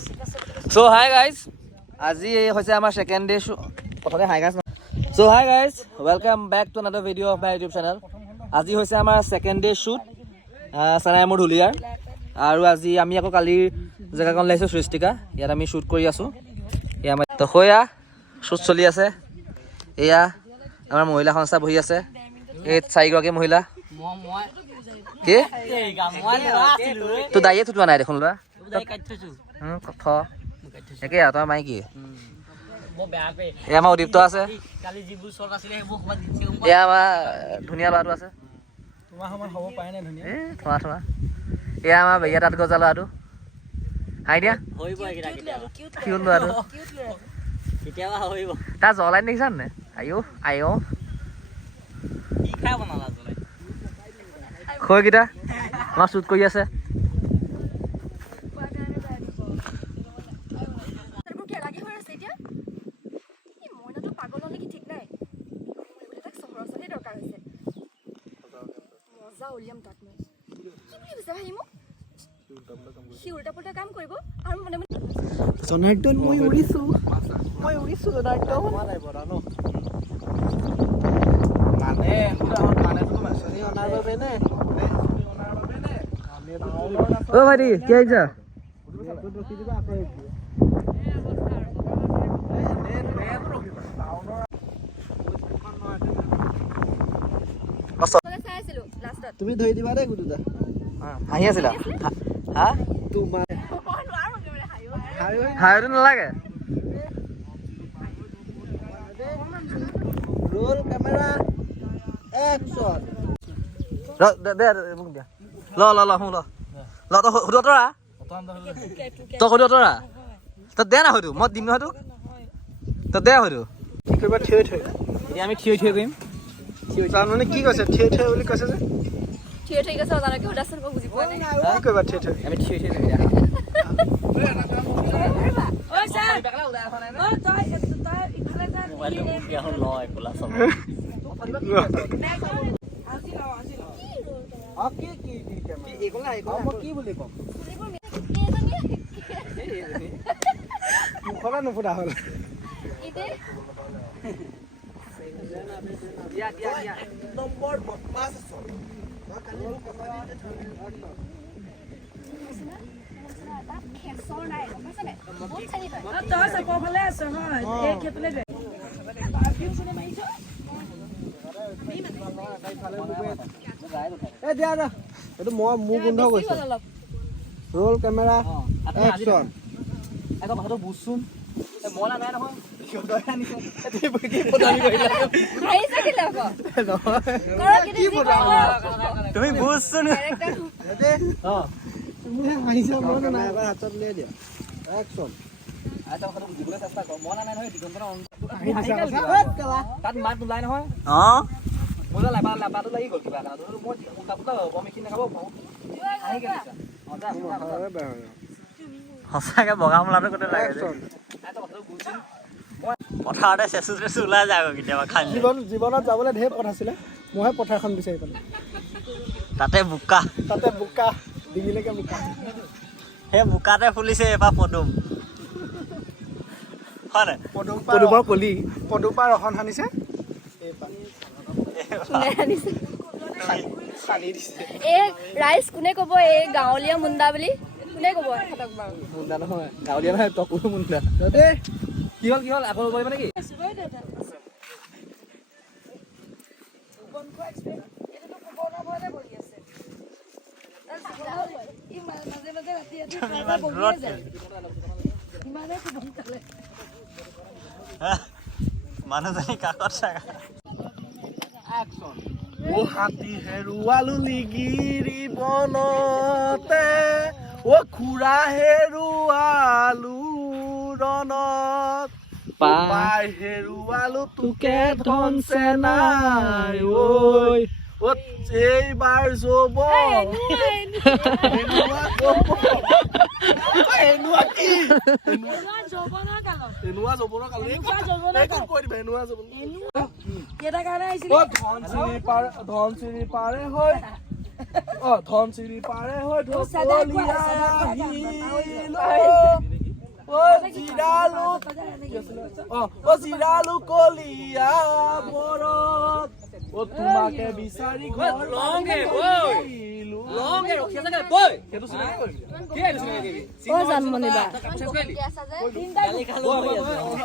So hi guys, আজি হৈছে আমাৰ সেকেন্ড ডে প্ৰথমে hi guys So hi guys, welcome back to another video of my YouTube channel. আজি হৈছে আমাৰ সেকেন্ড ডে শুট সানাইমুৰ ঢুলিয়াৰ আৰু আজি আমি আকৌ কালিৰ জেগাখন লাইছো সৃষ্টিকা ইয়াত আমি শুট কৰি আছো এয়া আমাৰ তো হয়া শুট চলি আছে এয়া আমাৰ মহিলা সংস্থা বহি আছে এই চাৰিগৰাকী মহিলা কি তো দাইয়ে থুটৱা নাই দেখোন লৰা কথ একে তই মাই কি এয়া আমাৰ উদীপ্ত আছে এয়া আমাৰ ধুনীয়া ল'ৰাটো আছে এয়া আমাৰ বেয়া তাত গজা ল'ৰাটো হাই দিয়া কিউট ল'ৰাটো তাৰ জ্বলাই দেখিছানে নে আইঅ খৈকেইটা আমাৰ শ্বুট কৰি আছে জনাৰ্দন মই উৰিছো জনাৰ্দন ও ভাইটি কি আহিছা তুমি ধৰি দিবা দেই গুৰুদা হাঁহি আছিলা হা তোমাৰ হাঁহিটো নালাগে ৰোল কেমেৰা একচন দে মোক দিয়া ল শুন ল তই সুধ তৰা তই সুধ তৰা তই দে না হয়তো মই দিম নহয় তোক তই দে হয়তো কি কৰিবা থিয় এতিয়া আমি থিয় কৰিম মানে কি কৈছে থিয় বুলি কৈছে যে থিয় ঠিক আছে জানো কি সুধাচোন মই বুজি পোৱা নাই কি কৰিবা থিয় আমি থিয় কৰিম এতিয়া ঐ স্যার ঐ তই ইফালে যা মোবাইলটো কি হ'ল লয় কোলা চব কি কেমেৰা মই কি বুলি ক'ম মুখলে নুফুটা হ'ল নম্বৰ বদমাছ আছ তই চাপৰ ফালে আছ হয় এই খেতলে দে এই দিয়া এইটো মই মোৰ গোন্ধ গৈছে ৰোল কেমেৰা একচন আকৌ কথাটো বুজচোন মলা নাই নহয় তুমি বুজচোন হাঁহিছা মন নাই এবাৰ হাতত লৈ দিয়া একচন তাত মাত নোলাই নহয় মোৰ লাপাটো লাগি গ'ল কিবা মই মেচিন দেখাব সঁচাকে বগা মলাটো গোটেই লাগে পথাৰতে চেচু চেচু ওলাই যায় কেতিয়াবা খাই জীৱনত যাবলৈ ঢেৰ পথ আছিলে মইহে পথাৰখন বিচাৰি পালোঁ তাতে বোকা ডিঙিলৈকে বোকা সেই বোকাতে ফুলিছে এবাৰ পদুম হয় নাই পদুমৰ কলি পদুমা ৰহন সানিছে এই ৰাইজ কোনে ক'ব এই গাঁৱলীয়া মুণ্ডা বুলি কোনে ক'ব হেতক বাৰু মুণ্ডা নহয় গাঁৱলীয়া নহয় টকুৰ মুণ্ডা কি হ'ল আকৌ কৰিব নেকি মানুহজনী কাকত চাগা ও হাতী হেৰুৱালো লিগিৰি বনতে ও খুৰা হেৰুৱালো ৰণত পাই হেৰুৱালো তোকে ধনছে নাই ঐ এইবাৰ যব ধনচিৰি পাৰে হয় ধনচিৰি পাৰে হয় জিৰালো অ জিৰালো কলিয়া বৰত অ তোমাকে বিচাৰি ঘৰ লংগে ৰখি আছে বৈ সেইটো চিনাকি কৰিবি কি এইটো চিনাকি কৰিবি ও জানমনিবা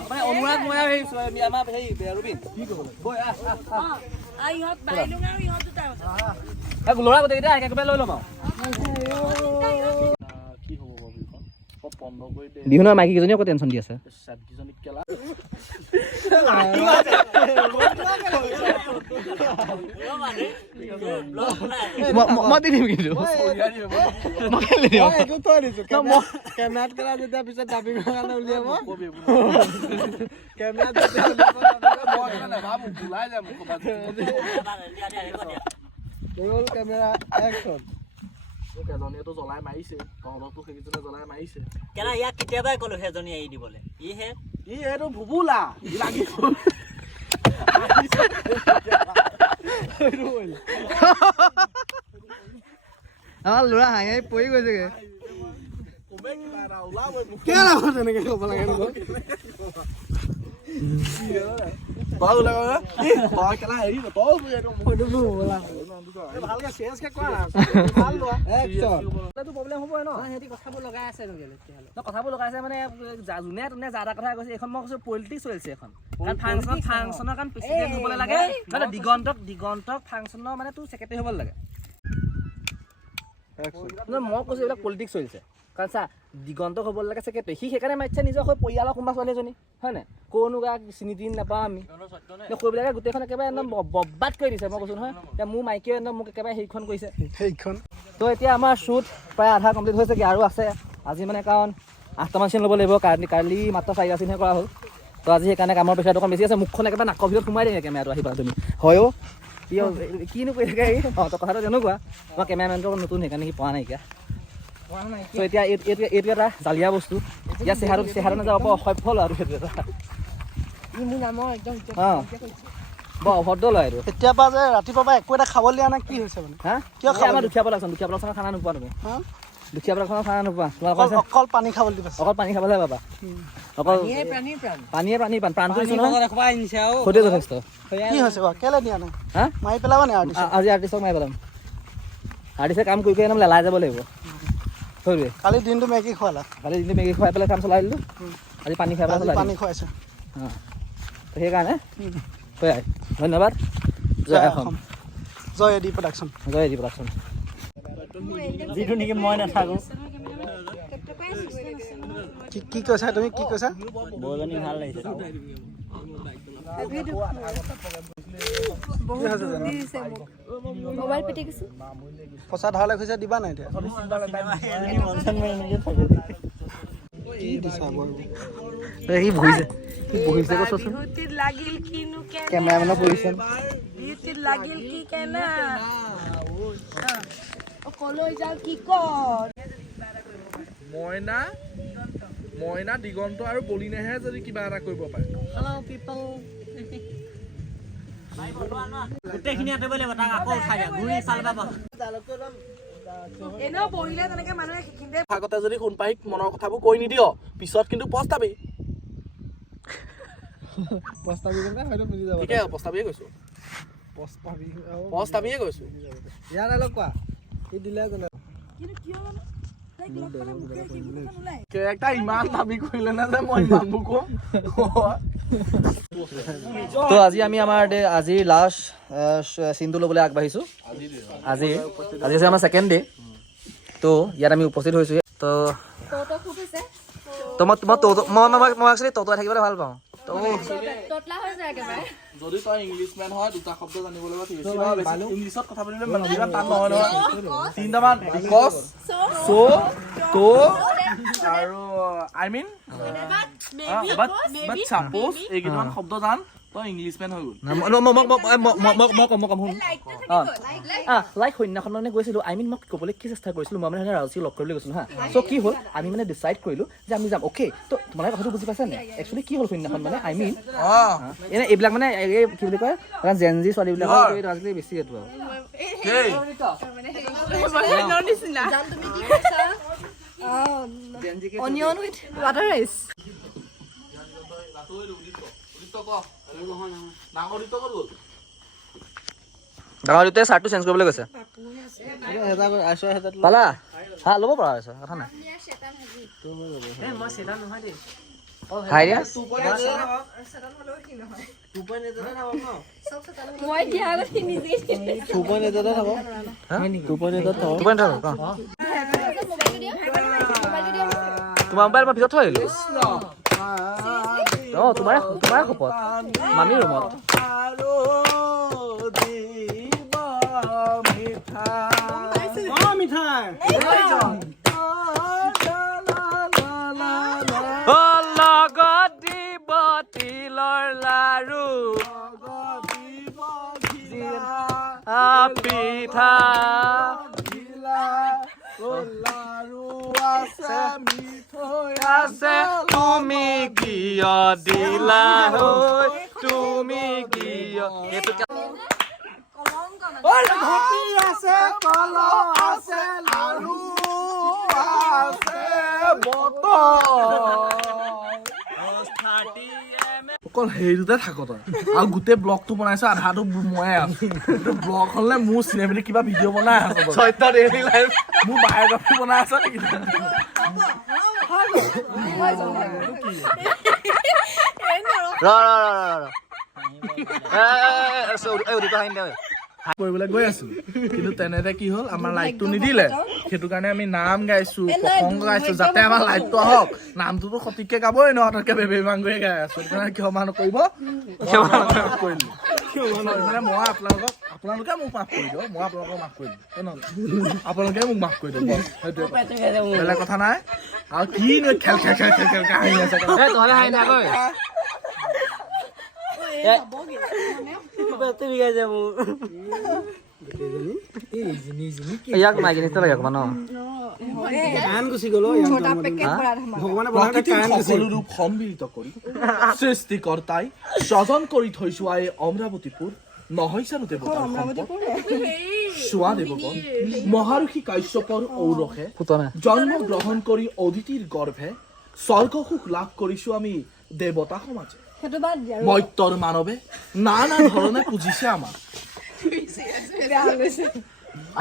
মানে অনুৰাগ মই আৰু সেই আমাৰ সেই ৰবিন কি ক'ব বৈ ইহঁত বাইলুং আৰু ইহঁত দুটা ল'ৰা গোটেইকেইটা একেবাৰে লৈ ল'ম আৰু কি হ'ব বাৰু এইখন বন্ধ কৰি দে বিহুনৰ মাইকী কেইজনীও আকৌ টেনশ্যন দি আছে সাতকিজনীক কেলা মই দি দিম কিন্তু একো থৈ দিছো কেমেৰাত কেলা যেতিয়া পিছত দাবী কৰাৰ কাৰণে উলিয়াব কেমেৰাত যেতিয়া উলিয়াব কেমেৰা একচন এজনীয়েতো জ্বলাই মাৰিছে তহঁতকতো সেইকেইজনে জ্বলাই মাৰিছে কেলা ইয়াক কেতিয়াবাই ক'লো সেইজনী এৰি দিবলৈ ই এইটো ভুবুলা লাগি আমাৰ ল'ৰা হাঁহি পৰি গৈছেগে তেনেকে ক'ব লাগে ভালকে চেঞ্জকে কৰা ভাল লোৱা প্ৰব্লেম হ'বই ন সিহঁতি কথাবোৰ লগাই আছে কথাবোৰ লগাই আছে মানে যোনে তোনে যা কথা কৈছে এইখন মই কৈছো পলিটিক্স চলিছে এখন কাৰণ ফাংচনৰ কাৰণ প্ৰেচিডেণ্ট হ'বলৈ লাগে মানে দিগন্তক ফাংচনৰ মানে তোৰ ছেক্ৰেটাৰী হ'ব লাগে মই কৈছো এইবিলাক পলিটিক্স চলিছে কাৰণ চা দিগন্তক হ'ব লাগে ছেক্ৰেটাৰী সি সেইকাৰণে মাতিছে নিজৰ হৈ পৰিয়ালৰ কোনোবা ছোৱালী এজনী হয় নাই কোনো গাক চিনি তিনি নাপাওঁ আমি সেইবিলাকে গোটেইখন একেবাৰে একদম বৰবাদ কৰি দিছে মই কৈছো নহয় এতিয়া মোৰ মাইকীয়ে একদম মোক একেবাৰে সেইখন কৰিছে সেইখন তো এতিয়া আমাৰ শ্বুট প্ৰায় আধা কমপ্লিট হৈছেগৈ আৰু আছে আজি মানে কাৰণ 8টামান চিন ল'ব লাগিব কালি মাত্ৰ 4টা চিনহে কৰা হ'ল তো আজি সেইকাৰণে কামৰ প্ৰেছাৰটো অকণ বেছি আছে মুখখন একেবাৰে নাকৰ ভিতৰত সোমাই দিয়ে কেমেৰাটো আহি পালা তুমি হয়ো কিনো কৰি থাকে অঁ তো কথাটো তেনেকুৱা মই কেমেৰামেনটো নতুন সেইকাৰণে সি পোৱা নাইকিয়া তো এতিয়া এইটো এটা জালিয়া বস্তু ইয়াৰ চেহাৰা নাযাব বৰ অসভ্য লয় আৰু সেইটো এটা অঁ বৰ অভদ্ৰ লয় এইটো এতিয়া পৰা যে ৰাতিপুৱা পৰা একো এটা খাবলৈ দিয়া নাই কি হৈছে মানে হা কিয় আমাৰ দুখীয়া প্ৰডাকশ্যনৰ খানা নোপোৱা তুমি দুখীয়া প্ৰডাকশ্যনৰ খানা নোপোৱা তোমালোকৰ অকল পানী খাবলৈ দিব অকল পানী খাবলৈ পাবা অকল পানীয়ে প্ৰাণটো দিছো নহয় সৈতে যথেষ্ট কি হৈছে বাৰু কেলে দিয়া নাই হা মাৰি পেলাব নি আৰ্টিষ্ট আজি আৰ্টিষ্টক মাৰি পেলাম আৰ্টিষ্টে কাম কৰি একদম লেলাই যাব লাগিব থৈ কালি দিনটো মেগী খোৱালা কালি দিনটো মেগী খুৱাই পেলাই কাম চলাই দিলোঁ আজি পানী খাই পেলাই চলাই পানী খুৱাইছে অঁ সেইকাৰণে থৈ আহ ধন্যবাদ জয় অসম জয় এডি প্ৰডাকশ্যন জয় এডি প্ৰডাকশ্যন যিটো নেকি মই নাথাকোঁ কি কৈছা তুমি কি কৈছা বৌজনী ভাল লাগিছে মোবাইল পিটি গৈছে পইচা ধাৰলৈ খুজিছে দিবা নাই এতিয়া সি বহিছে কৈছোচোন বিহুটিত লাগিল কিনো কেনে কেমেৰামেনৰ পজিশ্যন বিহুটিত লাগিল কি কেনে কলৈ যাওঁ কি কৰ মইনা দিগন্ত আৰু বলিনেহে যদি কিবা এটা কৰিব পাৰে গোটেইখিনি আঁতৰিব লাগিব তাক আকৌ উঠাই দিয়া ঘূৰি চাল পাব এনেও বহিলে তেনেকে মানুহে সেইখিনিতে আগতে যদি সোণপাহিক মনৰ কথাবোৰ কৈ নিদিয় পিছত কিন্তু পস্তাবি ঠিকে পস্তাবিয়ে কৈছো পস্তাবিয়ে কৈছো ইয়াৰ ডাইলগ কোৱা কি দিলে জানো কিন্তু কিয় জানো কেৰেক্টাৰ ইমান দাবী কৰিলে না যে মই ইমানবোৰ কম তো আজি আমি আমাৰ আজিৰ লাষ্ট চিনটো ল'বলৈ আগবাঢ়িছোঁ আজি হৈছে আমাৰ ছেকেণ্ড ডে তো ইয়াত আমি উপস্থিত হৈছোঁ তো মই একচুৱেলি ততোৱাই থাকিবলৈ ভাল পাওঁ তো যদি তই ইংলিছমেন হয় দুটা শব্দ জানিব লাগিব ইংলিছত কথা পাতিলে ইমান টান নহয় নহয় তিনিটামান বিকজ চ' তো আৰু আই মিন বাট চাপ'জ এইকেইটামান শব্দ জান তই ইংলিছমেন হৈ গ'ল মই কম শুন লাইক সন্যাখন মানে গৈছিলোঁ আই মিন মই ক'বলৈ কি চেষ্টা কৰিছিলোঁ মই মানে ৰাজীক লগ কৰিবলৈ গৈছিলোঁ হা চ' কি হ'ল আমি মানে ডিচাইড কৰিলোঁ যে আমি যাম অ'কে তো তোমালোকে কথাটো বুজি পাইছা নে একচুৱেলি কি হ'ল সন্যাখন মানে আই মিন এনে এইবিলাক মানে এই কি বুলি কয় জেনজি ছোৱালীবিলাকৰ আজিকালি বেছি এইটো আৰু অনিয়ন উইথ ৱাটাৰ ৰাইচ ডাঙৰ দুটাই চাৰ্টটো চেঞ্জ কৰিবলৈ গৈছে পালা হা ল'ব পৰা হৈছে কথা নাই হাই দিয়া মই দিয়া আগতে নিজে তোমাৰ মোবাইল মই ভিতৰত থৈ আহিলো অঁ তোমাৰ শপত মামীৰ ৰুমত লগত দিব তিলৰ লাৰু পিঠা আছে তুমি কিয় দিলা হৈ তুমি কিয় আছে কল আছে লাৰু আছে অকল হেৰিটোতে থাক তই আৰু গোটেই ব্লগটো বনাইছ আধাটো ময়ে আছো ব্লগ হলে মোৰ চিনেমেটিক কিবা ভিডিঅ' বনাই আছ মোৰ বায়'গ্ৰাফি বনাই আছ নেকি কৰিবলৈ গৈ আছিলো কিন্তু তেনেতে কি হ'ল আমাৰ লাইটটো নিদিলে সেইটো কাৰণে আমি নাম গাইছো প্ৰসংগ গাইছো যাতে আমাৰ লাইটটো আহক নামটোতো সঠিককে গাবই ন তাতকে বেবী মাংগয়ে গাই আছো সেইটো কাৰণে ক্ষমা নকৰিব কৰিলো মানে মই আপোনালোকে মোক মাফ কৰি দিয়ক মই আপোনালোকক মাফ কৰি দিম আপোনালোকে মোক মাফ কৰি দিয়ক সেইটোৱে বেলেগ কথা নাই আৰু কি খেল খেল খেল খেল খেল হাঁহি আছে ইয়াক মাইকি নিচিনা লাগে অকমান সকলো ৰূপ সম্মিলিত কৰি সৃষ্টিকৰ্তাই স্বজন কৰি থৈছো এই অমৰাৱতীপুৰ নহয় জানো দেৱতাৰ সম্পদ চোৱা দেৱগণ মহাৰুষি কাশ্যপৰ ঔৰসে জন্ম গ্ৰহণ কৰি অদিতিৰ গৰ্ভে স্বৰ্গ সুখ লাভ কৰিছো আমি দেৱতা সমাজে মত্যৰ মানৱে নানা ধৰণে পুজিছে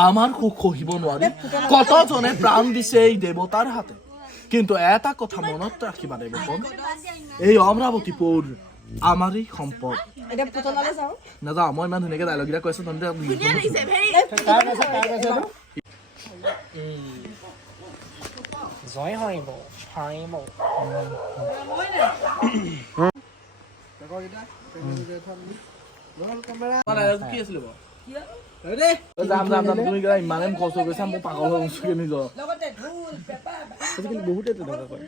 আমাৰ সুখ সহিব নোৱাৰি কতজনে প্ৰাণ দিছে এই দেৱতাৰ হাতে কিন্তু এটা কথা মনত ৰাখিবা দেৱগণ এই অমৰাৱতীপুৰ আমাৰেই সম্পদ নাযাওঁ মই ইমান ধুনীয়াকে ডাইলগ কেইটা কৈছো জয় হয় কি আছিলে যাম তুমি ইমানে কষ্ট কৰিছা মোৰ পাগল হৈ গৈছো নিজৰ বহুতে তেনেকুৱা কৰে